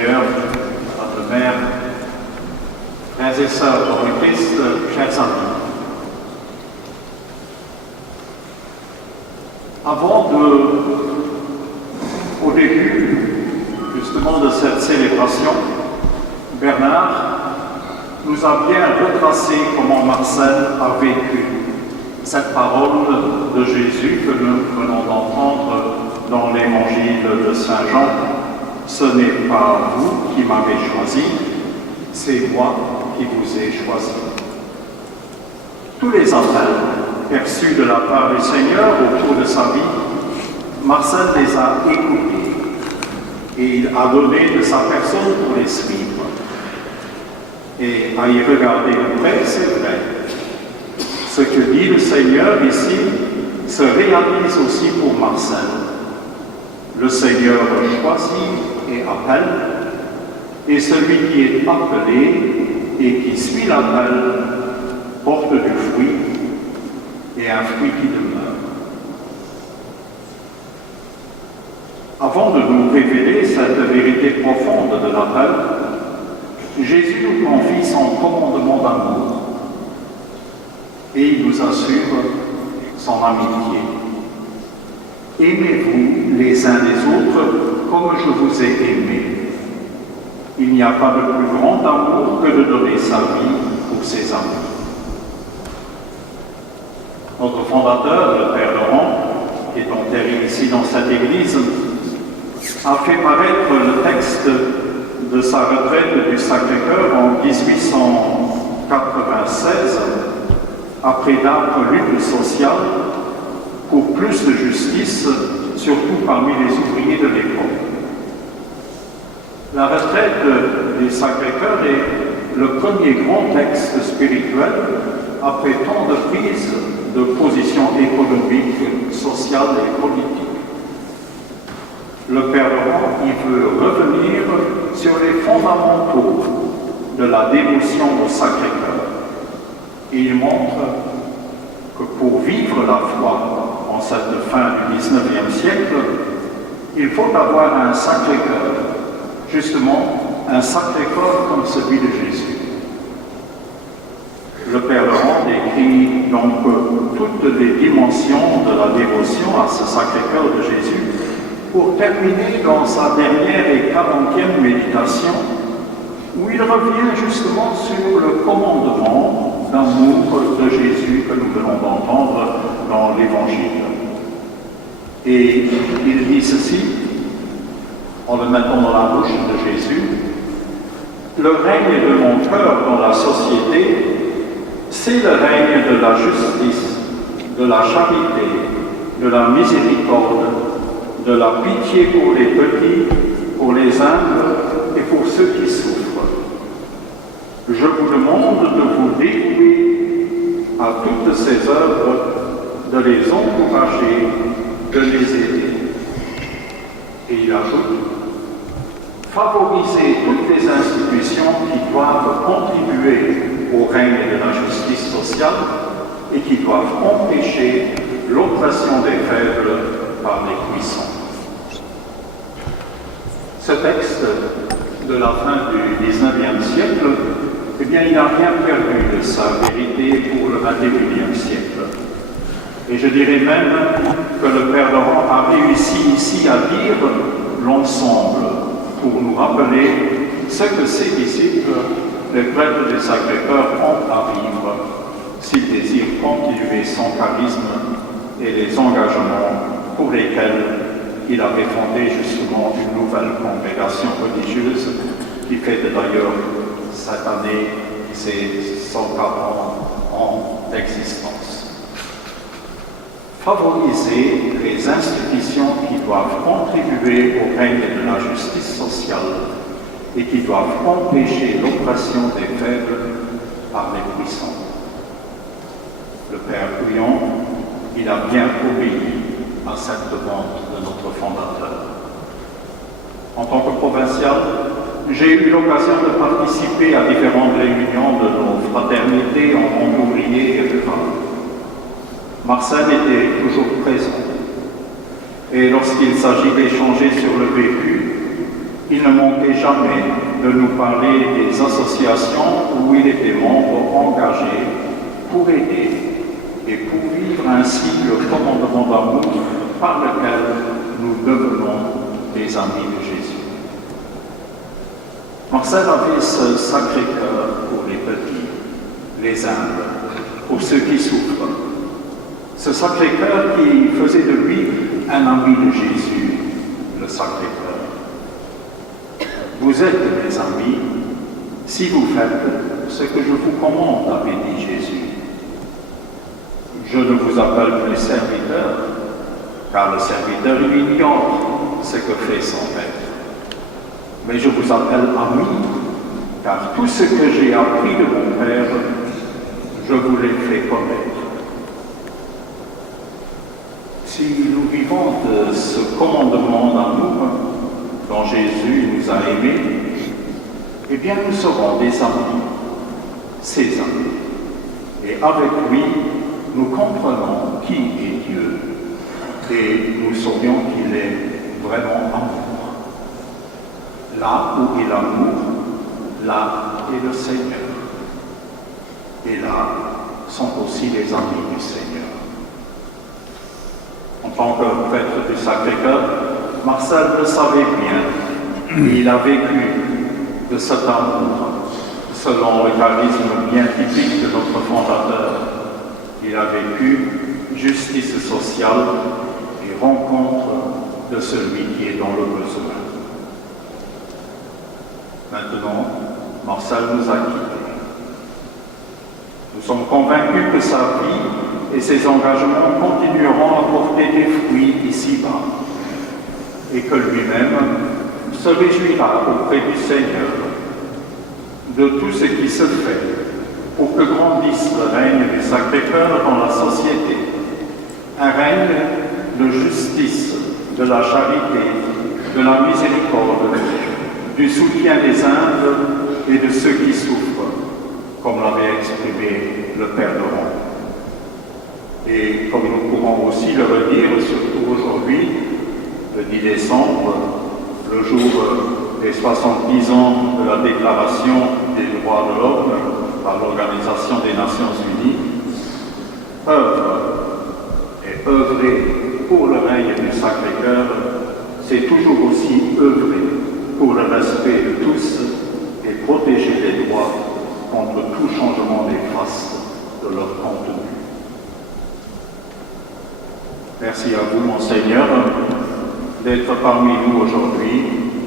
Seigneur, Madame le maire, frères et sœurs dans le Christ, chers amis. Au début, justement, de cette célébration, Bernard nous a bien retracé comment Marcel a vécu cette parole de Jésus que nous venons d'entendre dans l'évangile de Saint Jean. Ce n'est pas vous qui m'avez choisi, c'est moi qui vous ai choisi. Tous les appels perçus de la part du Seigneur au cours de sa vie, Marcel les a écoutés et il a donné de sa personne pour les suivre. Et à y regarder de près, c'est vrai. Ce que dit le Seigneur ici se réalise aussi pour Marcel. Le Seigneur choisit et appelle, et celui qui est appelé et qui suit l'appel porte du fruit, et un fruit qui demeure. Avant de nous révéler cette vérité profonde de l'appel, Jésus nous confie son commandement d'amour et il nous assure son amitié. Aimez-vous les uns les autres comme je vous ai aimés. Il n'y a pas de plus grand amour que de donner sa vie pour ses amis. Notre fondateur, le Père Laurent, qui est enterré ici dans cette église, a fait paraître le texte de sa retraite du Sacré-Cœur en 1896, après d'âpres luttes sociales pour plus de justice, surtout parmi les ouvriers de l'époque. La retraite du Sacré-Cœur est le premier grand texte spirituel après tant de prises de position économique, sociale et politique. Le Père Laurent y veut revenir sur les fondamentaux de la dévotion au Sacré-Cœur. Et il montre que pour vivre la foi en cette fin du XIXe siècle, il faut avoir un Sacré-Cœur, justement un Sacré-Cœur comme celui de Jésus. Le Père Laurent décrit donc toutes les dimensions de la dévotion à ce Sacré-Cœur de Jésus pour terminer dans sa dernière et 40e méditation où il revient justement sur le commandement d'amour de Jésus que nous venons d'entendre dans l'Évangile. Et il dit ceci, en le mettant dans la bouche de Jésus: le règne de mon cœur dans la société, c'est le règne de la justice, de la charité, de la miséricorde, de la pitié pour les petits, pour les humbles et pour ceux qui souffrent. Je vous demande de vous dévouer à toutes ces œuvres, de les encourager, de les aider. Et il ajoute: favoriser toutes les institutions qui doivent contribuer au règne de la justice sociale et qui doivent empêcher l'oppression des faibles par les puissants. Ce texte de la fin du XIXe siècle, eh bien, il n'a rien perdu de sa vérité pour le XXIe siècle. Et je dirais même que le Père Laurent a réussi ici à dire l'ensemble pour nous rappeler ce que ses disciples, les prêtres du Sacré-Cœur, ont à vivre s'ils désirent continuer son charisme et les engagements pour lesquels il avait fondé justement une nouvelle congrégation religieuse qui fête d'ailleurs cette année ses 140 ans d'existence. Favoriser les institutions qui doivent contribuer au règne de la justice sociale et qui doivent empêcher l'oppression des faibles par les puissants. Le Père Couillon, il a bien obéi à cette demande de notre fondateur. En tant que provincial, j'ai eu l'occasion de participer à différentes réunions de nos fraternités en monde ouvrier et rural. Marcel était toujours présent. Et lorsqu'il s'agit d'échanger sur le vécu, il ne manquait jamais de nous parler des associations où il était membre engagé pour aider et pour vivre ainsi le commandement d'amour par lequel nous devenons des amis de Jésus. Marcel avait ce sacré cœur pour les petits, les humbles, pour ceux qui souffrent. Ce sacré cœur qui faisait de lui un ami de Jésus, le sacré cœur. Vous êtes mes amis si vous faites ce que je vous commande, avait dit Jésus. Je ne vous appelle plus serviteur, car le serviteur lui ignore ce que fait son maître. Mais je vous appelle ami, car tout ce que j'ai appris de mon Père, je vous l'ai fait connaître. Si nous vivons de ce commandement d'amour dont Jésus nous a aimés, eh bien nous serons des amis, ses amis. Et avec lui, nous comprenons qui est Dieu et nous saurions qu'il est vraiment amour. Là où est l'amour, là est le Seigneur. Et là sont aussi les amis du Seigneur. En tant que prêtre du Sacré-Cœur, Marcel le savait bien. Il a vécu de cet amour, selon le charisme bien typique de notre fondateur. Il a vécu justice sociale et rencontre de celui qui est dans le besoin. Maintenant, Marcel nous a quittés. Nous sommes convaincus que sa vie et ses engagements continueront à porter des fruits ici-bas et que lui-même se réjouira auprès du Seigneur de tout ce qui se fait pour que grandisse le règne du Sacré-Cœur dans la société, un règne de justice, de la charité, de la miséricorde, du soutien des humbles et de ceux qui souffrent, comme l'avait exprimé le Père Laurent. Et comme nous pourrons aussi le redire, surtout aujourd'hui, le 10 décembre, le jour des 70 ans de la Déclaration des droits de l'homme par l'Organisation des Nations Unies, œuvrer pour le règne du Sacré-Cœur, c'est toujours aussi œuvrer pour le respect de tous et protéger les droits contre tout changement d'efface de leur contenu. Merci à vous, Monseigneur, d'être parmi nous aujourd'hui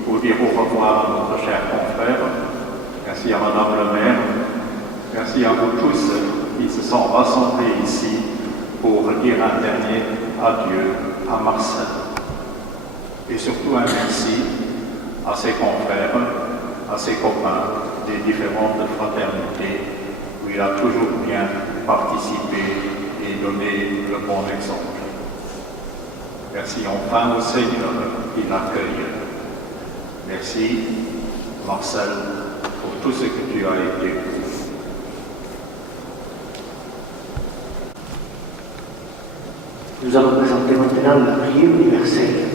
pour dire au revoir à notre cher confrère. Merci à Madame le maire. Merci à vous tous qui se sont rassemblés ici pour dire un dernier adieu à Marcel. Et surtout un merci à ses confrères, à ses copains des différentes fraternités où il a toujours bien participé et donné le bon exemple. Merci enfin au Seigneur qui l'accueille. Merci, Marcel, pour tout ce que tu as été. Nous allons présenter maintenant la prière universelle.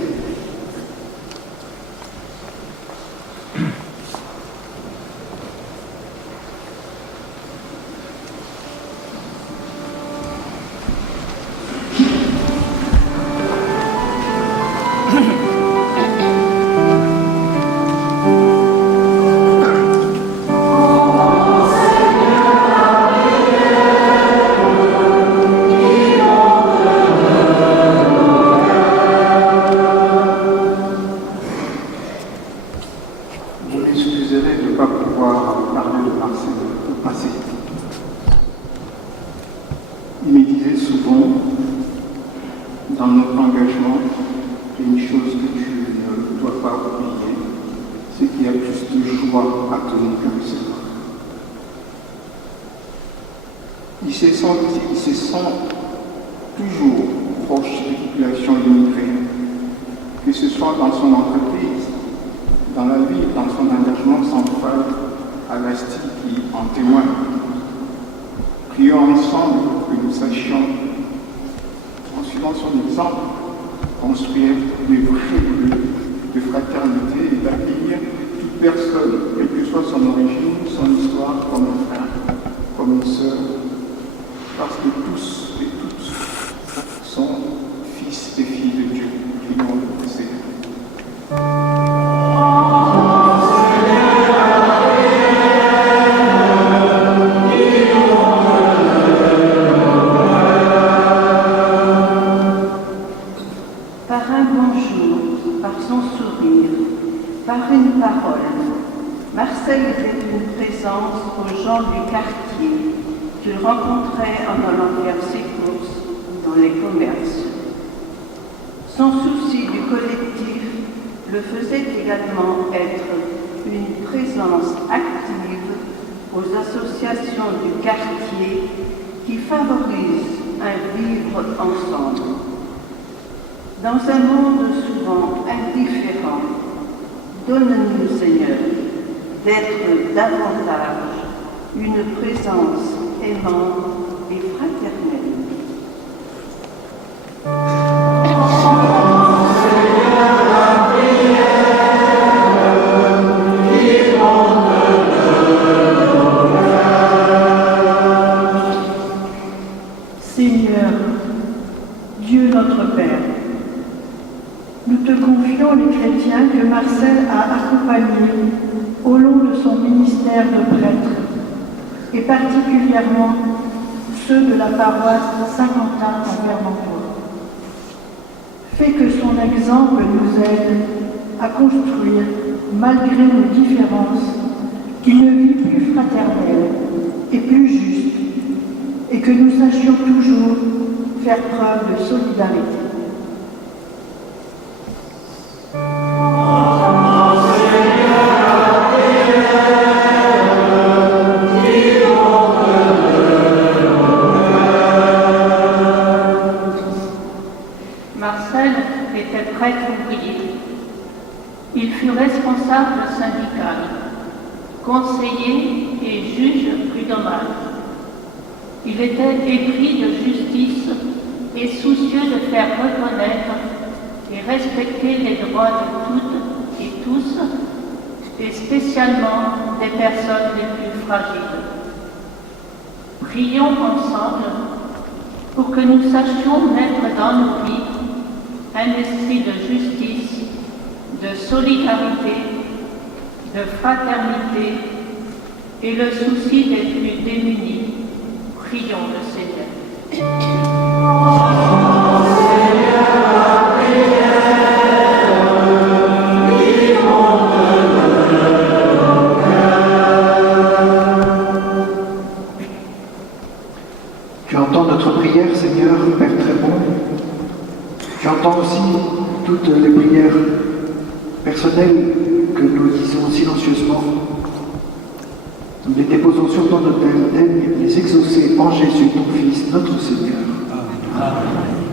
Ils se sentent toujours proches des populations immigrées, que ce soit dans son entreprise, dans la vie, dans son engagement sans faille à l'Asti qui en témoigne. Prions ensemble que nous sachions, en suivant son exemple, construire de vrais bleus de fraternité et d'accueillir toute personne, quelle que soit son origine, son histoire, comme un frère, comme une sœur, parce que tous et toutes sont fils et filles de Dieu. Prions le Seigneur. Par un bonjour, par son sourire, par une parole, Marcel était une présence aux gens du quartier qu'il rencontrait en allant faire ses courses dans les commerces. Son souci du collectif le faisait également être une présence active aux associations du quartier qui favorisent un vivre ensemble. Dans un monde souvent indifférent, donne-nous, Seigneur, d'être davantage une présence aimante et fraternelle. Seigneur, Dieu notre Père, nous te confions les chrétiens que Marcel a accompagnés au long de son ministère de prêtre, et particulièrement ceux de la paroisse Saint-Quentin en Vermandois. Fais que son exemple nous aide à construire, malgré nos différences, une vie plus fraternelle et plus juste, et que nous sachions toujours faire preuve de solidarité. Marcel était prêtre ouvrier. Il fut responsable syndical, conseiller et juge prud'homal. Il était épris de justice et soucieux de faire reconnaître et respecter les droits de toutes et tous, et spécialement des personnes les plus fragiles. Prions ensemble pour que nous sachions mettre dans nos vies un esprit de justice, de solidarité, de fraternité et le souci des plus démunis. Prions le Seigneur. Tu entends notre prière, Seigneur, Père très bon. Tu entends aussi toutes les prières personnelles que nous disons silencieusement. Nous les déposons sur ton autel, daigne les exaucer en Jésus, ton Fils, notre Seigneur. Amen.